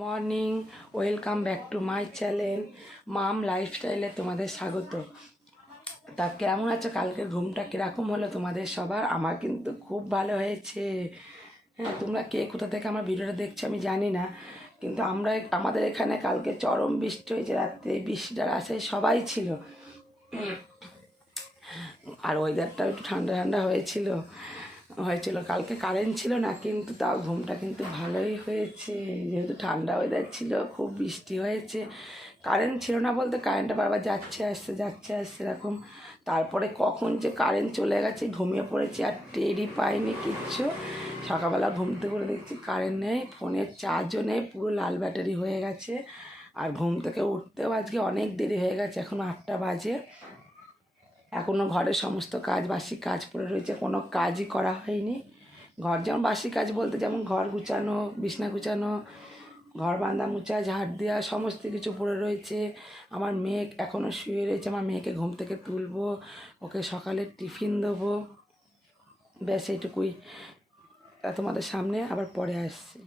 Morning, welcome back to my channel mom লাইফস্টাইলে তোমাদের স্বাগত। তা কেমন আছো? কালকে ঘুমটা কীরকম হলো তোমাদের সবার? আমার কিন্তু খুব ভালো হয়েছে। হ্যাঁ, তোমরা কে কোথা থেকে আমার ভিডিওটা দেখছো আমি জানি না, কিন্তু আমাদের এখানে কালকে চরম বৃষ্টি হয়েছে। রাত্রে বৃষ্টিটার আশায় সবাই ছিল, আর ওয়েদারটা একটু ঠান্ডা ঠান্ডা হয়েছিল। কালকে কারেন্ট ছিল না, কিন্তু তাও ঘুমটা কিন্তু ভালোই হয়েছে। যেহেতু ঠান্ডা ওয়েদার ছিল, খুব বৃষ্টি হয়েছে, কারেন্ট ছিল না বলতে কারেন্টটা বারবার যাচ্ছে আসছে এরকম। তারপরে কখন যে কারেন্ট চলে গেছে, ঘুমিয়ে পড়েছি, আর টেরই পাইনি কিচ্ছু। সকালবেলা ঘুম থেকে করে দেখছি কারেন্ট নেই, ফোনের চার্জও নেই, পুরো লাল ব্যাটারি হয়ে গেছে। আর ঘুম থেকে উঠতেও আজকে অনেক দেরি হয়ে গেছে, এখন 8টা বাজে। এখনও ঘরের সমস্ত কাজ, বাসি কাজ পড়ে রয়েছে, কোনো কাজই করা হয়নি। ঘর যেমন বাসি কাজ বলতে যেমন ঘর গুছানো, বিছনা গুছানো, ঘর বাঁধা মুছা, ঝাড় দেওয়া, সমস্ত কিছু পড়ে রয়েছে। আমার মেয়ে এখনও শুয়ে রয়েছে, আমার মেয়েকে ঘুম থেকে তুলবো, ওকে সকালে টিফিন দেবো, ব্যাস এইটুকুই। তোমাদের সামনে আবার পরে আসছি।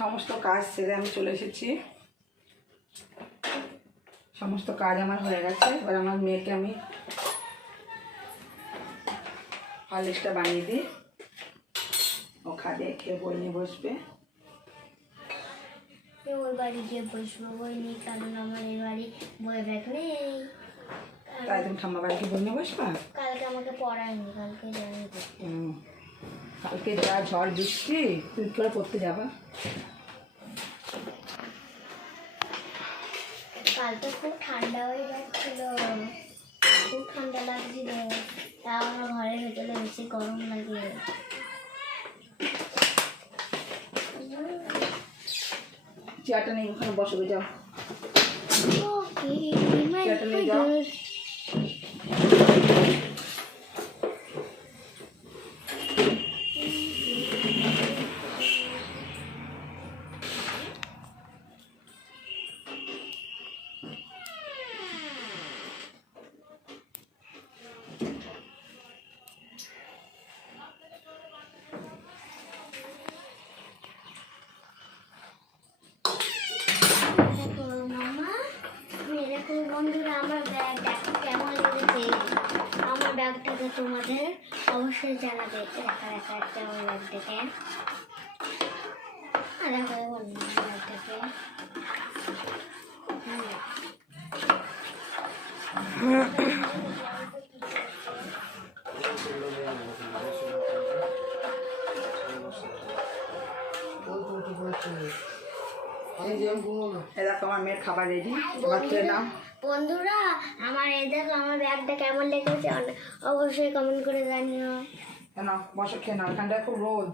সমস্ত কাজ সেরে আমি চলে এসেছি, সমস্ত কাজ আমার হয়ে গেছে। এবার আমার মেয়েকে আমি হরলিক্সটা বানিয়ে দিই, ও খাবে, খেয়ে বই নিয়ে বসবে। ওর বাড়ি গিয়ে বসবো, বই নিয়ে, কারণ আমার এই বাড়ি বই ব্যাগ নেই। তাই তুমি ঠাম্মা বাড়ি গিয়ে বই নিয়ে বসবা? কালকে আমাকে পড়ায়নি, কালকে জানি। কালকে যা ঝড় বৃষ্টি, তুমি কি করে পড়তে যাবা? কালকে খুব ঠান্ডা হয়ে যাচ্ছিল, খুব ঠান্ডা লাগছিল, তাও আমার ঘরের ভেতরে বেশি গরম লাগে। চেয়ারটা নিয়ে ওখানে বসবে, যাও চেয়ারটা নিয়ে যাও। বন্ধুরা, আমার ব্যাগ দেখো কেমন লেগেছে। আমার ব্যাগটাকে তোমাদের অবশ্যই জানাবে কেমন লাগছে। আর ব্যাগটাকে এই দেখো আমার মেয়ের খাবার রেডি, এবার খেয়ে নাও। বন্ধুরা আমার এই দেখো আমার ব্যাগটা কেমন লেগেছে অবশ্যই কমেন্ট করে জানিও। কেন বসো, খেয়ে নাও, এখানটায় খুব রোদ।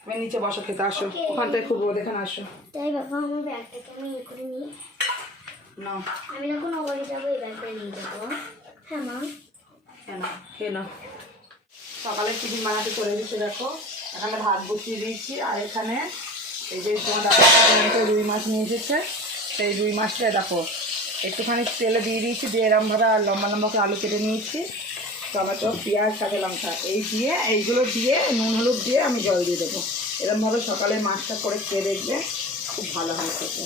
তুমি নিচে বসো, খেতে আসো, ওখানটায় খুব রোদ, এখানে আসো। তাই বাবা আমার ব্যাগটাকে আমি ইয়ে করে নিই না আমি যখন ওখানে যাবো এই ব্যাগটা নিয়ে যাবো। হ্যাঁ মা কেন খেয়ে নাও। সকালে টিফিন বানাতে চলে এসেছে, দেখো এখানে ভাত বসিয়ে দিয়েছি। আর এখানে এই যে তোমার দাদা রুই মাছ নিয়ে এসেছে, সেই রুই মাছটা দেখো একটুখানি তেলে দিয়ে দিয়েছি, দিয়ে এরমভাবে আর লম্বা লম্বা করে আলু কেটে নিয়েছি, টমেটো পেঁয়াজ কাঁচা লঙ্কা এই দিয়ে এইগুলো দিয়ে নুন হলুদ দিয়ে আমি জল দিয়ে দেবো। এরমভাবে সকালে মাছটা করে খেয়ে দেখবে, খুব ভালো হয় খেতে।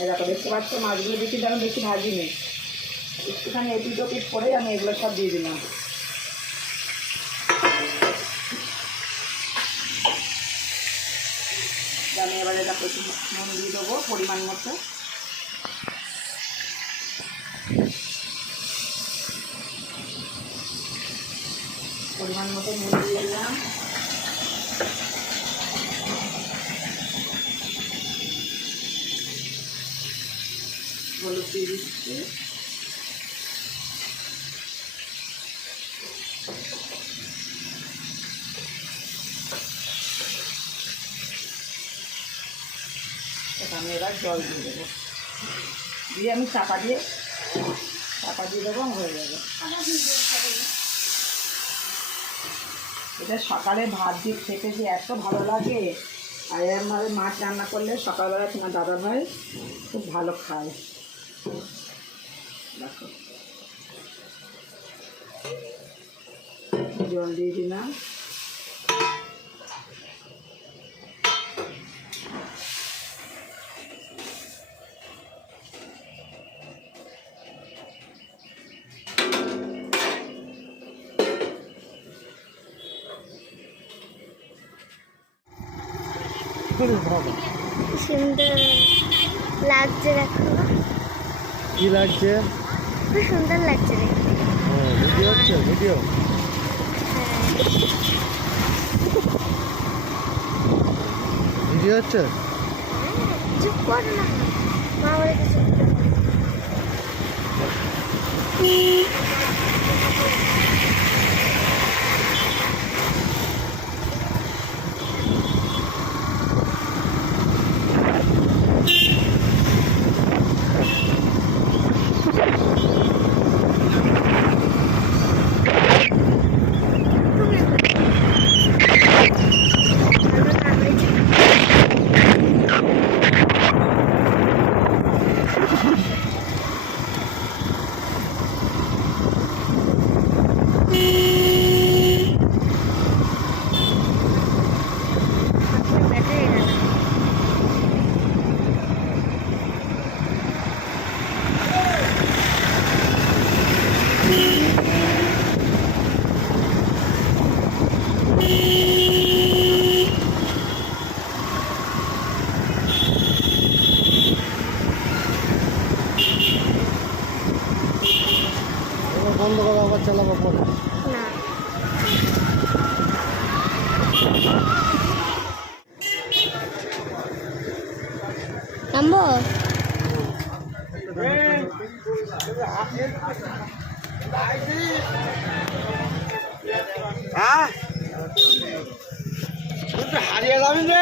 এই দেখো দেখতে পাচ্ছ মাছগুলো বেশি যেন বেশি ভাজি নেই, একটুখানি এপিট ওপিট করে আমি এগুলো সব দিয়ে দিলাম। আমি এবারে দেখো একটু নুন দিয়ে দেবো পরিমাণ মতো। পরিমাণ মতো নুন দিয়ে দিলাম। হলুদ দিয়ে দিচ্ছি। আমি এবার জল দিয়ে দেবো, দিয়ে আমি চাপা দিয়ে দেবো, হয়ে যাবে। এটা সকালে ভাত দিয়ে খেতে যে এত ভালো লাগে, আর এরমভাবে মাছ রান্না করলে সকালবেলা তোমার দাদা ভাই খুব ভালো খায়। দেখো জল দিয়ে দিলাম। সুন্দর লাগছে দেখো, কি লাগছে? খুব সুন্দর লাগছে দেখতে। ভিডিও হচ্ছে, ভিডিও ভিডিও হচ্ছে। চুপ করো না মা বলে কিছু বন্ধ করে আবার চালাবো পরে। না নামবো হ্যাঁ হারিয়ে যাবি যে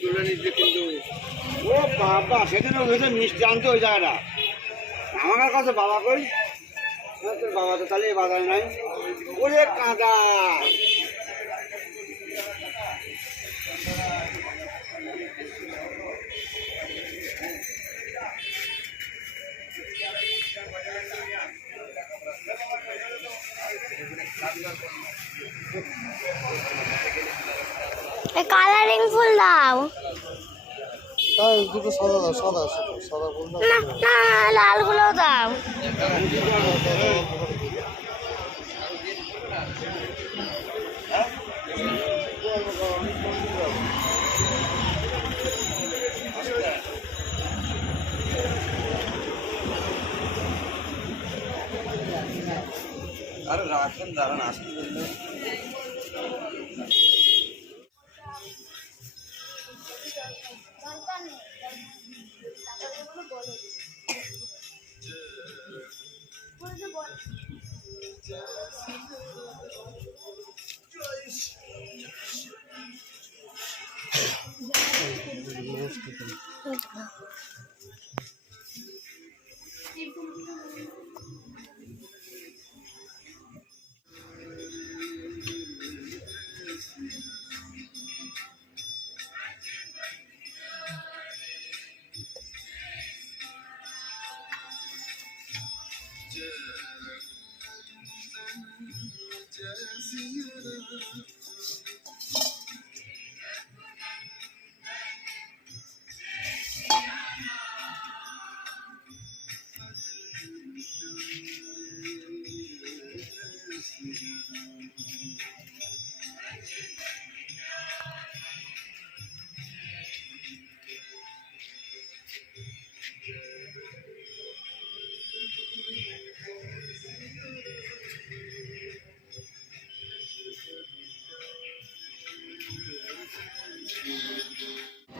তুলে নিচ্ছে, কিন্তু ও বাবা সেদিনও হয়েছে মিষ্টি আনতে ওই জায়গাটা আমার কাছে। বাবা কই তোর বাবা তো তাহলে বাজারে নাই, ওরে কাঁদা। কালারিং ফুল দাও তাই দুটো সাদা দাও, সাদা সাদা ফুল দাও। না না লাল গুলো দাও। আরে রাখেন, দাঁড়ান আসতে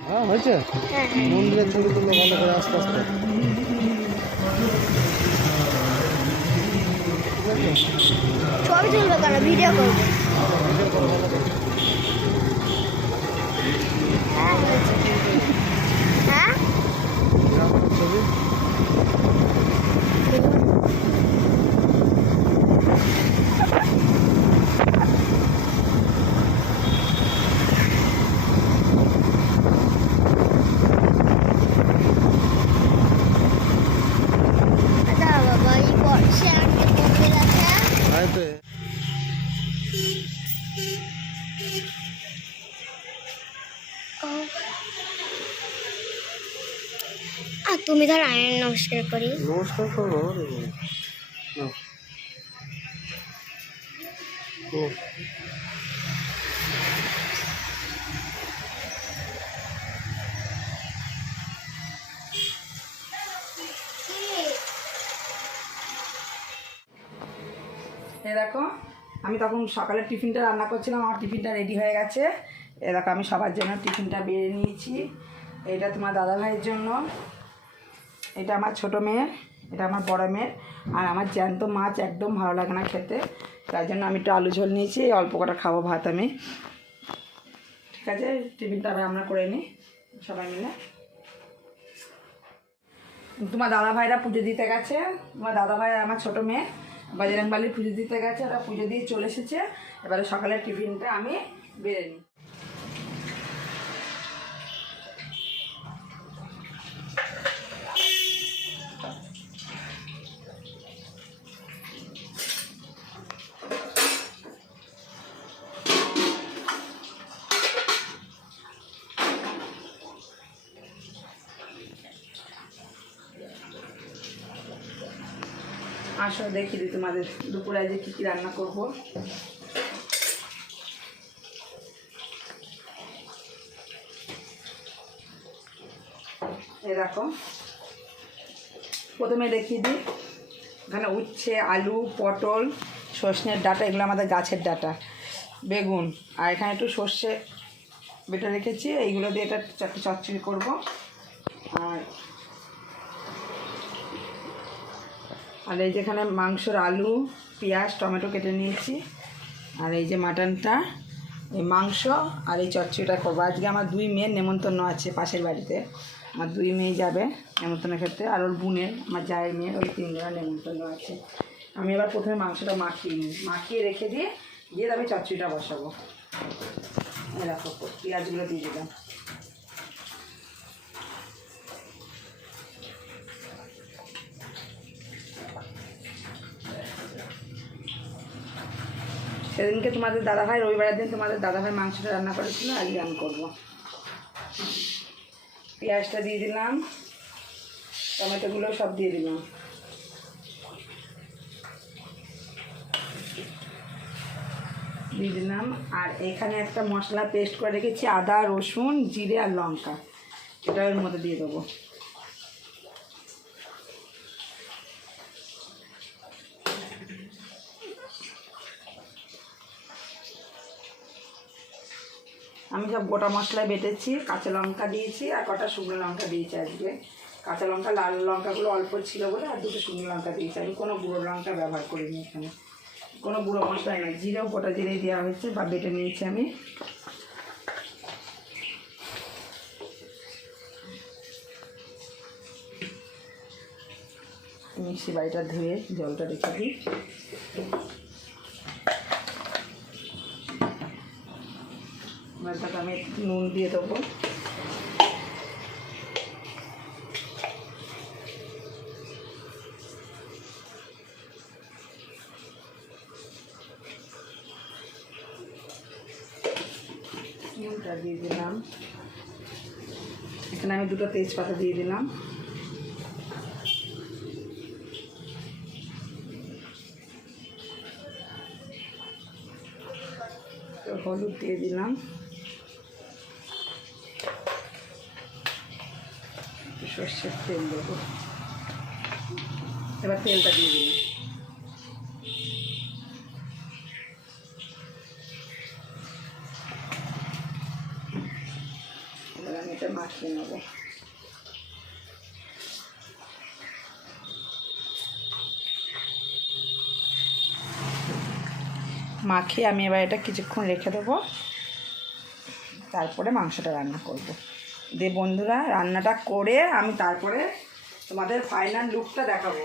হ্যাঁ হয়েছে, মন্দিরের ছবি তুললে ভালো করে আস্তে আস্তে। ছবি তুলবে কেন, ভিডিও করবো। হ্যাঁ হয়েছে। হ্যাঁ ছবি আচ্ছা বাবা, এই বর্ষে আজকে করতে গেছে। হয়তো আর তুমি ধর আয়ন নমস্কার করি। নমস্কার করবো। এ দেখো, আমি তখন সকালে টিফিনটা রান্না করছিলাম, আমার টিফিনটা রেডি হয়ে গেছে। এ দেখো, আমি সবার জন্য টিফিনটা বেড়ে নিয়েছি। এটা তোমার দাদা ভাইয়ের জন্য, এটা আমার ছোটো মেয়ের, এটা আমার বড় মেয়ের। আর আমার জ্যান্ত মাছ একদম ভালো লাগে না খেতে, তাই জন্য আমি একটু আলু ঝোল নিয়েছি, অল্প কটা খাবো ভাত আমি। ঠিক আছে, টিফিনটা রান্না করে নিই সবাই মিলে। তোমার দাদা ভাইরা পুজো দিতে গেছে, তোমার দাদা ভাই আমার ছোটো মেয়ে বাজরংবালির পুজো দিতে গেছে, ওরা পুজো দিয়ে চলে এসেছে। এবারে সকালের টিফিনটা আমি বেড়ে নিই। আসো দেখিয়ে দিই তোমাদের দুপুরে আজকে কী কী রান্না করবো। এই দেখো, প্রথমে দেখিয়ে দিই, এখানে উচ্ছে, আলু, পটল, সর্ষের ডাঁটা, এগুলো আমাদের গাছের ডাঁটা, বেগুন, আর এখানে একটু সর্ষে বেটে রেখেছি, এইগুলো দিয়ে এটা চচ্চড়ি করবো। আর এই যেখানে মাংসর আলু, পেঁয়াজ, টমেটো কেটে নিয়েছি। আর এই যে মাটনটা, এই মাংস আর এই চচ্চড়িটা করবো। আজকে আমার 2 মেয়ের নেমন্তন্ন আছে পাশের বাড়িতে, আমার 2 মেয়ে যাবে নেমন্তন্ন খেতে, আর ওর বোনের, আমার জায়ের মেয়ের, ওই 3 জনের নেমন্তন্ন আছে। আমি এবার প্রথমে মাংসটা মাখিয়ে নিই, মাখিয়ে রেখে দিয়ে তবে চচ্চড়িটা বসাবো। এরকম পেঁয়াজগুলো দিয়ে দিলাম। সেদিনকে তোমাদের দাদাভাই, রবিবারের দিন তোমাদের দাদাভাই মাংসটা রান্না করেছিল, আজকে আমি করবো। পেঁয়াজটা দিয়ে দিলাম, টমেটোগুলো সব দিয়ে দিলাম। দিয়ে দিলাম। আর এখানে একটা মশলা পেস্ট করে রেখেছি, আদা, রসুন, জিরে আর লঙ্কা, এটা এর মধ্যে দিয়ে দেবো। আমি সব গোটা মশলায় বেটেছি, কাঁচা লঙ্কা দিয়েছি আর কটা শুকনো লঙ্কা দিয়েছি। আজকে কাঁচা লঙ্কা, লাল লঙ্কাগুলো অল্প ছিল বলে আর 2টো শুকনো লঙ্কা দিয়েছি। আমি কোনো গুঁড়ো লঙ্কা ব্যবহার করিনি, এখানে কোনো গুঁড়ো মশলাই নয়, জিরেও গোটা জিরেই দেওয়া হয়েছে বা বেটে নিয়েছি আমি। মিক্সি বাড়িটা ধুয়ে জলটা রেখে দিই। এবার আমি নুন দিয়ে দেবো। নুনটা দিয়ে দিলাম। এখানে আমি 2টো তেজপাতা দিয়ে দিলাম। হলুদ দিয়ে দিলাম, সর্ষের তেল দেবো। এবার তেলটা দিয়ে দিলাম। এবার আমি এটা মাখিয়ে নেবো। মাখিয়ে আমি এবার এটা কিছুক্ষণ রেখে দেবো, তারপরে মাংসটা রান্না করব। দিয়ে বন্ধুরা, রান্নাটা করে আমি তারপরে তোমাদের ফাইনাল লুকটা দেখাবো।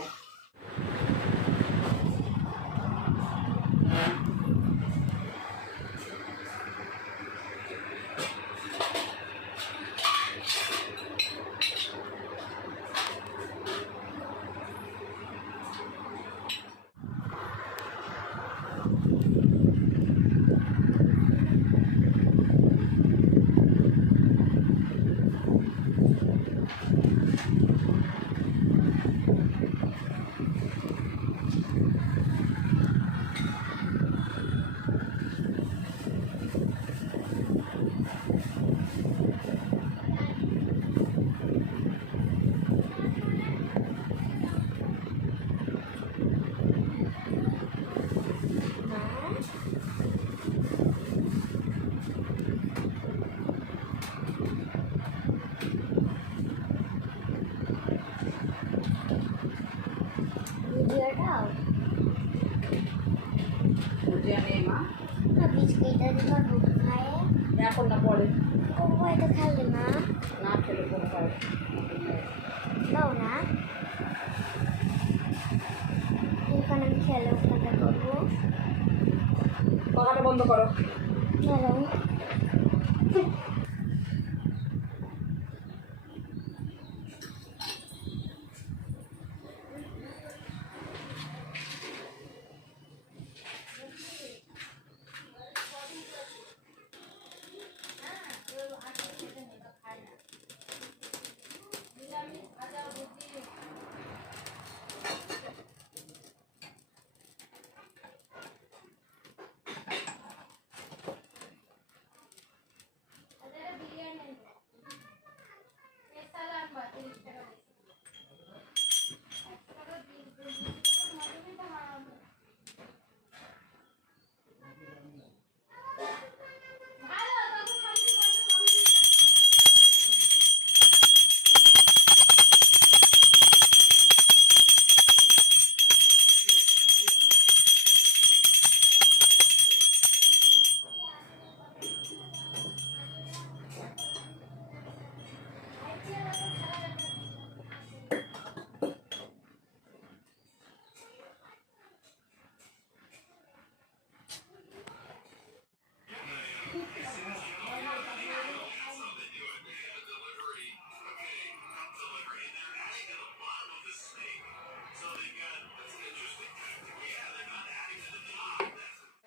ভিডিওটাও ভুজিয়া নেই মা, বিস্কিটটা দিবার বুক খায় এখন না পরে, ও হয়তো খাবে না, না খেলে কোনো পারে দাও না। এখানে আমি খেলে ওখানটা করবো। পকাটা বন্ধ করো। চলো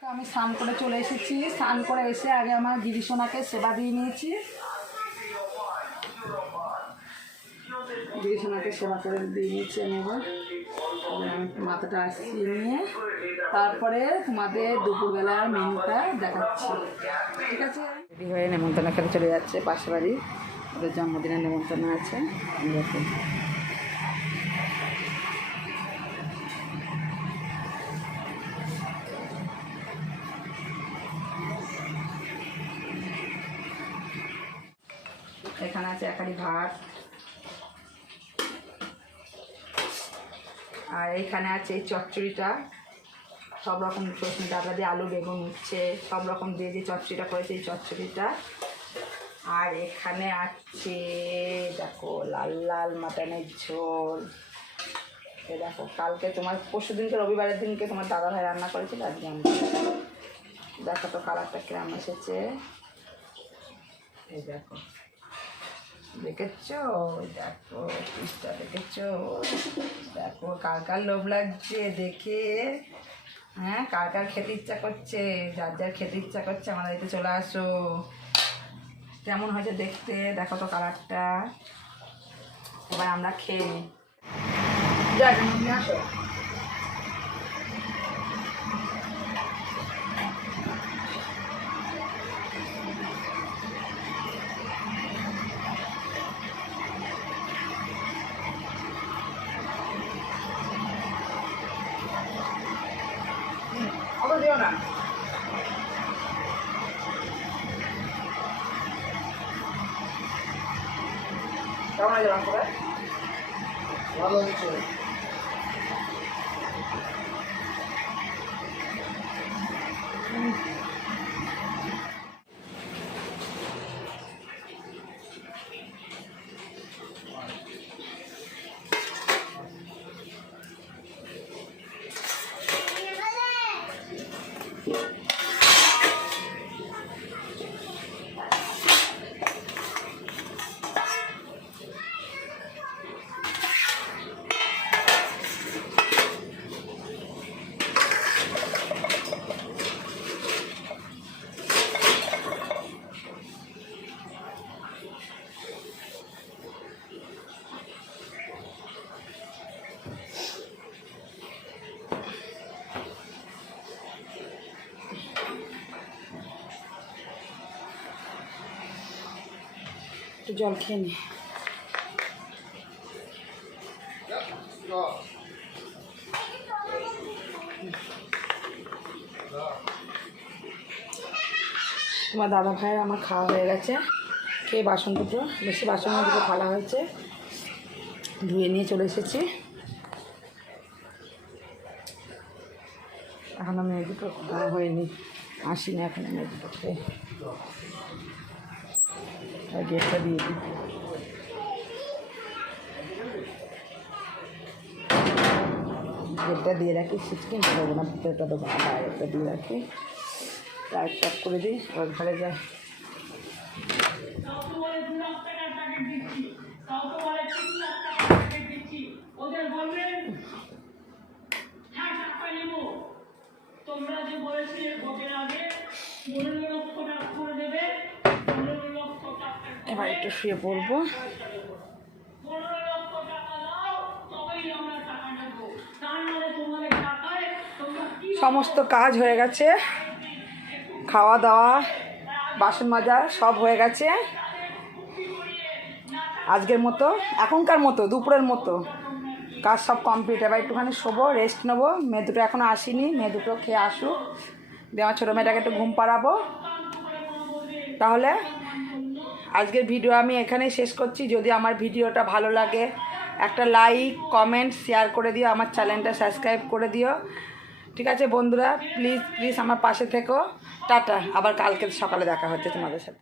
তো আমি স্নান করে চলে এসেছি। স্নান করে এসে আগে আমার গিরিশোনাকে সেবা দিয়ে নিয়েছি। গিরিশোনাকে সেবা করে দিয়ে নিয়েছি আমি। এবার আমি মাথাটা আসিয়ে নিয়ে তারপরে তোমাদের দুপুরবেলার মেনুটা দেখাচ্ছি, ঠিক আছে? রেডি হয়ে নেমন্তন্ন খেতে চলে যাচ্ছে পাশের বাড়ি, ওদের জন্মদিনের নেমন্তন্ন আছে। দেখুন এখানে আছে একারি ভাত, আর এইখানে আছে এই চচ্চড়িটা, সব রকম সজনে ডাটা দিয়ে আলু বেগুন উচ্ছে সব রকম দিয়ে যে চচ্চড়িটা করেছে এই চচ্চড়িটা। আর এখানে আছে দেখো লাল লাল মাটনের ঝোল, এই দেখো কালকে তোমার পরশু দিনকে রবিবারের দিনকে তোমার দাদা ভাই রান্না করেছিল, আজকে আমি দেখো তো কালারটা কিরম এসেছে। এই দেখো দেখেছো, দেখো পিসটা দেখেছো, দেখো কার কার লোভ লাগছে দেখে। হ্যাঁ কার কার খেতে ইচ্ছা করছে, যার যার খেতে ইচ্ছা করছে আমার বাড়িতে চলে আসো। কেমন হয়েছে দেখতে দেখো তো কালারটা। এবার আমরা খেয়ে নিই। যাক নিয়ে আসো। অত দিও না। কেমন আছে রান্নাটা? ভালো হচ্ছে। একটু জল খেয়ে নি। তোমার দাদা ভাইয়ের আমার খাওয়া হয়ে গেছে, খেয়ে বাসন দুটো বেশি বাসন দুটো থালা হয়েছে, ধুয়ে নিয়ে চলে এসেছি। এখনও মেয়ে দুটো খাওয়া হয়নি, আসিনি এখন মেয়ে দুটো খেয়ে। গেটটা দিয়ে দিই। গেটটা দিয়ে রাখি, সিটকিন করবো না, ভিতরটা তো বাইরেটা দিয়ে রাখি। লাইট টপ করে দিই, ওর ঘরে যাই। তোমরা যে বলেছিলে ভোটের আগে 15 লক্ষ টাকা করে দেবে, 15 লক্ষ টাকা এবার একটু শুয়ে পড়বো। 15 লক্ষ টাকা দাও, তবেই আমরা টাকা নেবো। তার মানে তোমাদের টাকায় তোমরা কি সমস্ত কাজ হয়ে গেছে, খাওয়া দাওয়া বাসন মাজা সব হয়ে গেছে। আজকের মতো এখনকার মতো দুপুরের মতো কাজ সব কমপ্লিট। এবার একটুখানি শোবো, রেস্ট নেবো। মেয়ে দুটো এখনও আসেনি, মেয়ে দুটো খেয়ে আসুক, দিয়ে আমার ছোটো মেয়েটাকে একটু ঘুম পাড়াবো। তাহলে আজকের ভিডিও আমি এখানেই শেষ করছি। যদি আমার ভিডিওটা ভালো লাগে একটা লাইক কমেন্ট শেয়ার করে দিও, আমার চ্যানেলটা সাবস্ক্রাইব করে দিও। ঠিক আছে বন্ধুরা, প্লিজ প্লিজ আমার পাশে থেকো। টাটা, আবার কালকে সকালে দেখা হচ্ছে তোমাদের সাথে।